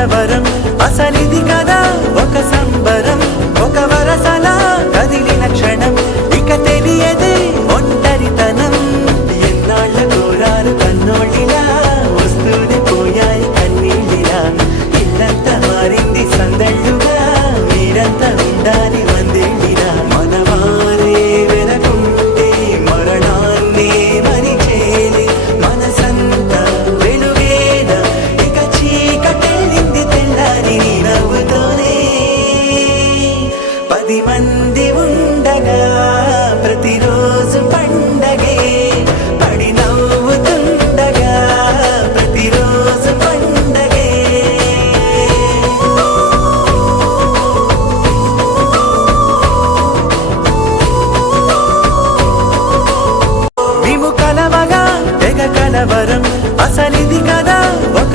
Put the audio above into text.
కలవరం అసలిది కదా ఒక సంబరం ఒక వరసలా కదిలిన క్షణం ఇక తెలియదే ఒంటరితనం ఎన్నాళ్ళ కోరారు కన్నోళ్ళిలా వస్తూనే పోయాయి కన్నీళ్ళిలా ఇల్లంతా మారింది సందళ్ళుగా మీరంతా ఉండాలి వందేళ్ళిలా మనవారే వెనకుంటే మరణాన్ని మరిచేది మనసంతా వెలుగేన ఇక చీకటెళ్ళింది తెల్లారి నీ నవ్వుతోనే 10 మంది ఉండగా ప్రతిరోజు పండగే పడి నవ్వుతుండగా ప్రతిరోజు పండగే మేము కలవగా తెగ కలవరం అసలిది కదా ఒక